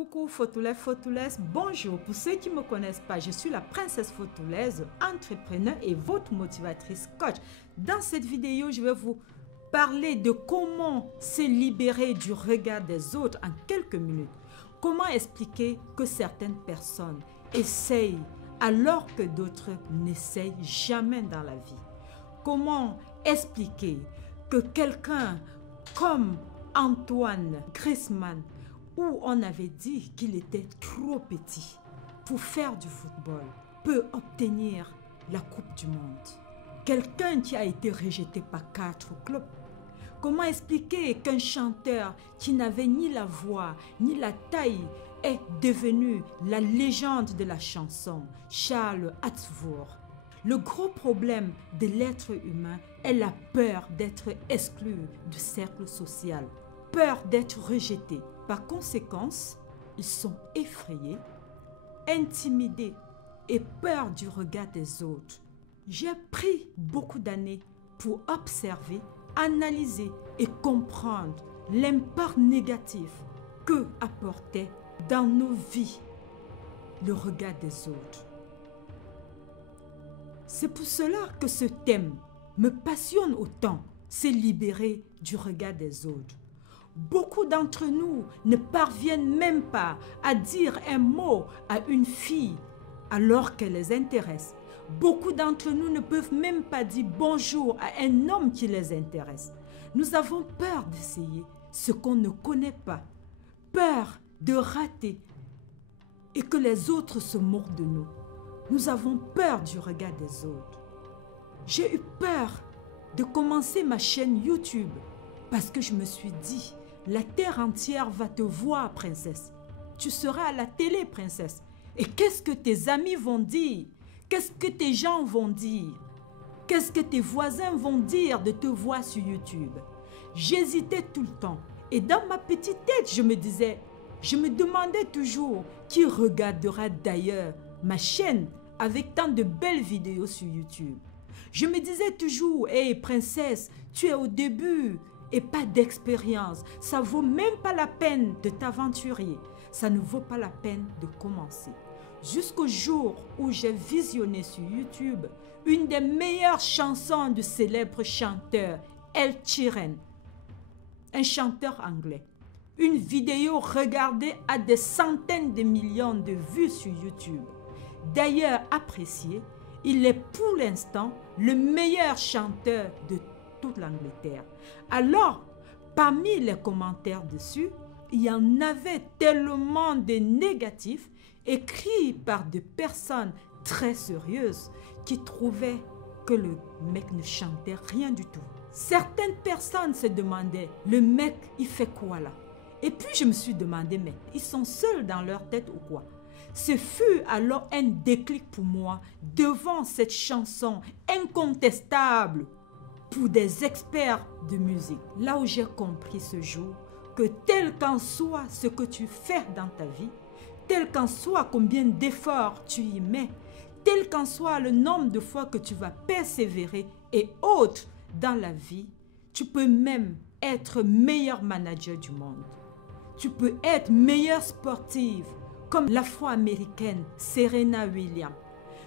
Coucou Photoulaise, bonjour. Pour ceux qui ne me connaissent pas, je suis la princesse Photoulaise, entrepreneur et votre motivatrice coach. Dans cette vidéo, je vais vous parler de comment se libérer du regard des autres en quelques minutes. Comment expliquer que certaines personnes essayent alors que d'autres n'essayent jamais dans la vie. Comment expliquer que quelqu'un comme Antoine Griezmann, où on avait dit qu'il était trop petit pour faire du football, peut obtenir la Coupe du Monde. Quelqu'un qui a été rejeté par 4 clubs. Comment expliquer qu'un chanteur qui n'avait ni la voix ni la taille est devenu la légende de la chanson, Charles Aznavour. Le gros problème de l'être humain est la peur d'être exclu du cercle social, peur d'être rejeté. Par conséquent, ils sont effrayés, intimidés et peur du regard des autres. J'ai pris beaucoup d'années pour observer, analyser et comprendre l'impact négatif que apportait dans nos vies le regard des autres. C'est pour cela que ce thème me passionne autant, se libérer du regard des autres. Beaucoup d'entre nous ne parviennent même pas à dire un mot à une fille alors qu'elle les intéresse. Beaucoup d'entre nous ne peuvent même pas dire bonjour à un homme qui les intéresse. Nous avons peur d'essayer ce qu'on ne connaît pas, peur de rater et que les autres se moquent de nous. Nous avons peur du regard des autres. J'ai eu peur de commencer ma chaîne YouTube parce que je me suis dit, la terre entière va te voir, princesse. Tu seras à la télé, princesse. Et qu'est-ce que tes amis vont dire? Qu'est-ce que tes gens vont dire? Qu'est-ce que tes voisins vont dire de te voir sur YouTube? J'hésitais tout le temps. Et dans ma petite tête, je me demandais toujours qui regardera d'ailleurs ma chaîne avec tant de belles vidéos sur YouTube. Je me disais toujours, hey princesse, tu es au début et pas d'expérience. Ça vaut même pas la peine de t'aventurer. Ça ne vaut pas la peine de commencer. Jusqu'au jour où j'ai visionné sur YouTube une des meilleures chansons du célèbre chanteur Ed Sheeran, un chanteur anglais. Une vidéo regardée à des centaines de millions de vues sur YouTube. D'ailleurs apprécié, il est pour l'instant le meilleur chanteur de toute l'Angleterre. Alors, parmi les commentaires dessus, il y en avait tellement de négatifs écrits par des personnes très sérieuses qui trouvaient que le mec ne chantait rien du tout. Certaines personnes se demandaient, le mec, il fait quoi là? Et puis je me suis demandé, mais ils sont seuls dans leur tête ou quoi? Ce fut alors un déclic pour moi devant cette chanson incontestable pour des experts de musique. Là où j'ai compris ce jour que tel qu'en soit ce que tu fais dans ta vie, tel qu'en soit combien d'efforts tu y mets, tel qu'en soit le nombre de fois que tu vas persévérer et autres dans la vie, tu peux même être meilleur manager du monde. Tu peux être meilleure sportive comme l'afro-américaine Serena Williams.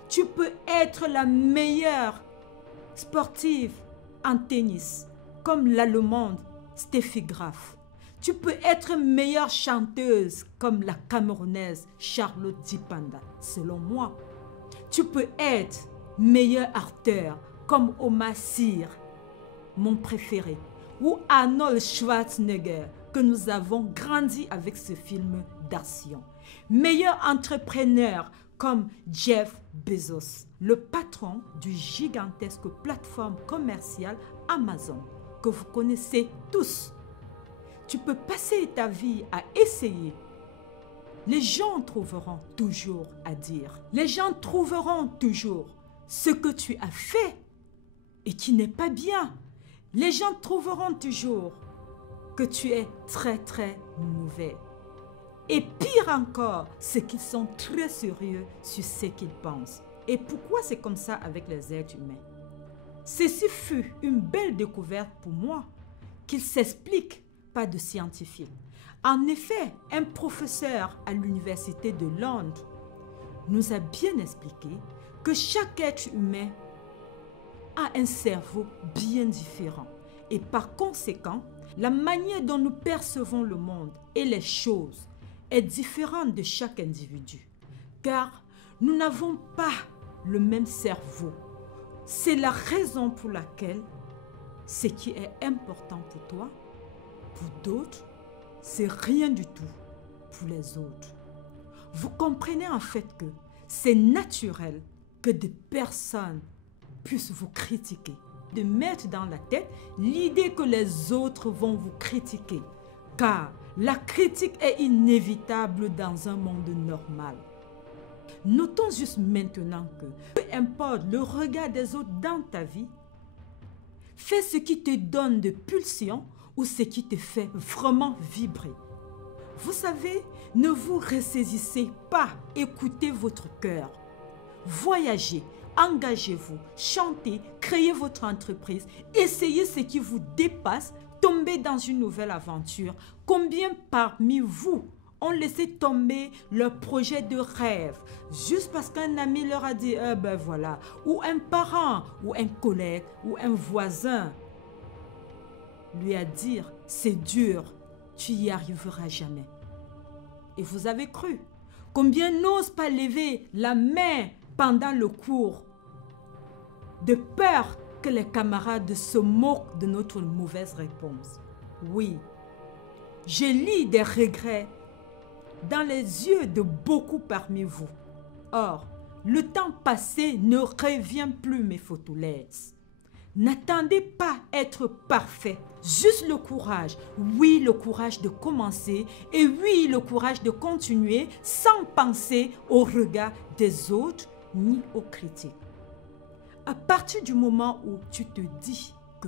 Tu peux être la meilleure sportive en tennis comme l'allemande Steffi Graf. Tu peux être meilleure chanteuse comme la camerounaise Charlotte Dipanda, selon moi. Tu peux être meilleur acteur comme Omar Sy, mon préféré, ou Arnold Schwarzenegger, que nous avons grandi avec ce film d'action. Meilleur entrepreneur comme Jeff Bezos, le patron du gigantesque plateforme commerciale Amazon, que vous connaissez tous. Tu peux passer ta vie à essayer. Les gens trouveront toujours à dire. Les gens trouveront toujours ce que tu as fait et qui n'est pas bien. Les gens trouveront toujours que tu es très très mauvais. Et pire encore, c'est qu'ils sont très sérieux sur ce qu'ils pensent. Et pourquoi c'est comme ça avec les êtres humains? Ceci fut une belle découverte pour moi, qu'il s'explique pas de scientifique. En effet, un professeur à l'université de Londres nous a bien expliqué que chaque être humain a un cerveau bien différent et par conséquent, la manière dont nous percevons le monde et les choses est différente de chaque individu, car nous n'avons pas le même cerveau. C'est la raison pour laquelle ce qui est important pour toi, pour d'autres, c'est rien du tout pour les autres. Vous comprenez en fait que c'est naturel que des personnes puissent vous critiquer, de mettre dans la tête l'idée que les autres vont vous critiquer, car la critique est inévitable dans un monde normal. Notons juste maintenant que peu importe le regard des autres dans ta vie, fais ce qui te donne de pulsions ou ce qui te fait vraiment vibrer. Vous savez, ne vous ressaisissez pas, écoutez votre cœur. Voyagez, engagez-vous, chantez, créez votre entreprise, essayez ce qui vous dépasse, tombez dans une nouvelle aventure. Combien parmi vous ont laissé tomber leur projet de rêve juste parce qu'un ami leur a dit ben voilà, ou un parent, ou un collègue, ou un voisin lui a dit c'est dur, tu y arriveras jamais. Et vous avez cru. Combien n'osent pas lever la main pendant le cours de peur que les camarades se moquent de notre mauvaise réponse. Oui, je lis des regrets dans les yeux de beaucoup parmi vous. Or, le temps passé ne revient plus, mes photolettes. N'attendez pas être parfait. Juste le courage. Oui, le courage de commencer. Et oui, le courage de continuer sans penser au regard des autres ni aux critiques. À partir du moment où tu te dis que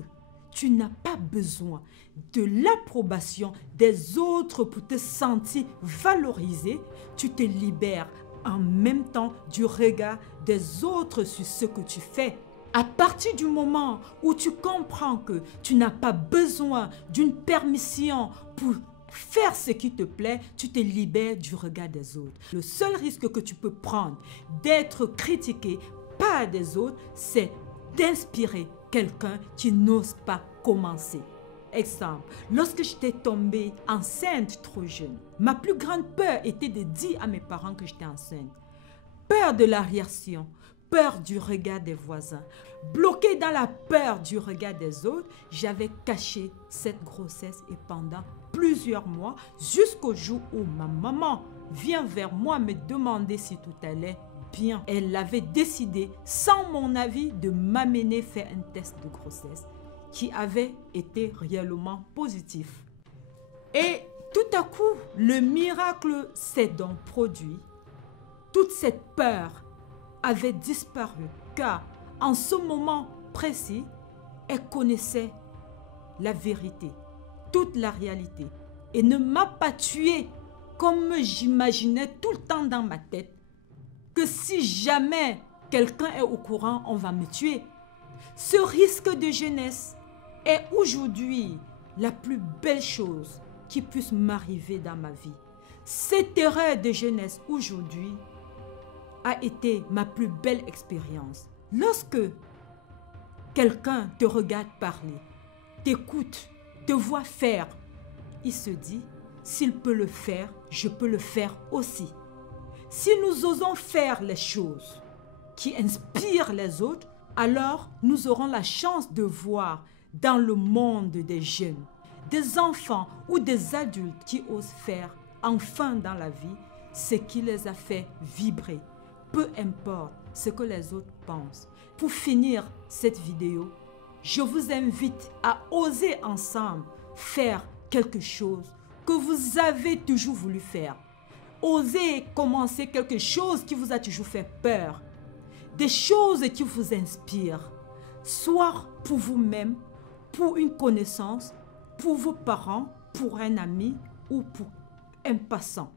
tu n'as pas besoin de l'approbation des autres pour te sentir valorisé, tu te libères en même temps du regard des autres sur ce que tu fais. À partir du moment où tu comprends que tu n'as pas besoin d'une permission pour faire ce qui te plaît, tu te libères du regard des autres. Le seul risque que tu peux prendre d'être critiqué par des autres, c'est d'inspirer quelqu'un qui n'ose pas commencer. Exemple, lorsque j'étais tombée enceinte trop jeune, ma plus grande peur était de dire à mes parents que j'étais enceinte. Peur de la réaction, peur du regard des voisins. Bloquée dans la peur du regard des autres, j'avais caché cette grossesse et pendant plusieurs mois, jusqu'au jour où ma maman vient vers moi me demander si tout allait bien. Elle avait décidé, sans mon avis, de m'amener faire un test de grossesse qui avait été réellement positif. Et tout à coup, le miracle s'est donc produit. Toute cette peur avait disparu, car en ce moment précis, elle connaissait la vérité, toute la réalité, et ne m'a pas tué comme j'imaginais tout le temps dans ma tête, que si jamais quelqu'un est au courant, on va me tuer. Ce risque de jeunesse est aujourd'hui la plus belle chose qui puisse m'arriver dans ma vie. Cette erreur de jeunesse aujourd'hui a été ma plus belle expérience. Lorsque quelqu'un te regarde parler, t'écoute, te voit faire, il se dit, s'il peut le faire, je peux le faire aussi. Si nous osons faire les choses qui inspirent les autres, alors nous aurons la chance de voir dans le monde des jeunes, des enfants ou des adultes qui osent faire enfin dans la vie ce qui les a fait vibrer. Peu importe ce que les autres pensent. Pour finir cette vidéo, je vous invite à oser ensemble faire quelque chose que vous avez toujours voulu faire. Osez commencer quelque chose qui vous a toujours fait peur. Des choses qui vous inspirent. Soit pour vous-même, pour une connaissance, pour vos parents, pour un ami ou pour un passant.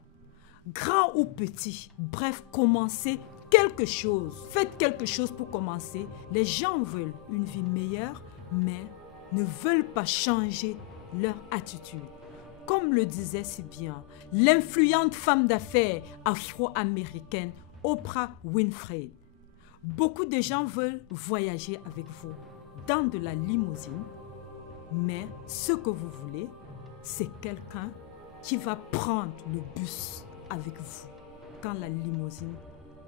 Grand ou petit, bref, commencez quelque chose. Faites quelque chose pour commencer. Les gens veulent une vie meilleure, mais ne veulent pas changer leur attitude. Comme le disait si bien l'influente femme d'affaires afro-américaine Oprah Winfrey, beaucoup de gens veulent voyager avec vous dans de la limousine, mais ce que vous voulez, c'est quelqu'un qui va prendre le bus avec vous quand la limousine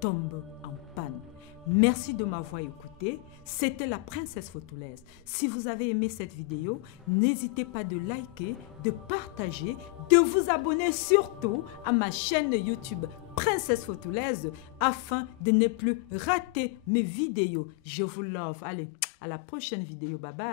tombe en panne. Merci de m'avoir écouté. C'était la princesse Photolaise. Si vous avez aimé cette vidéo, n'hésitez pas de liker, de partager, de vous abonner surtout à ma chaîne YouTube Princesse Photolaise afin de ne plus rater mes vidéos. Je vous love. Allez, à la prochaine vidéo. Bye bye.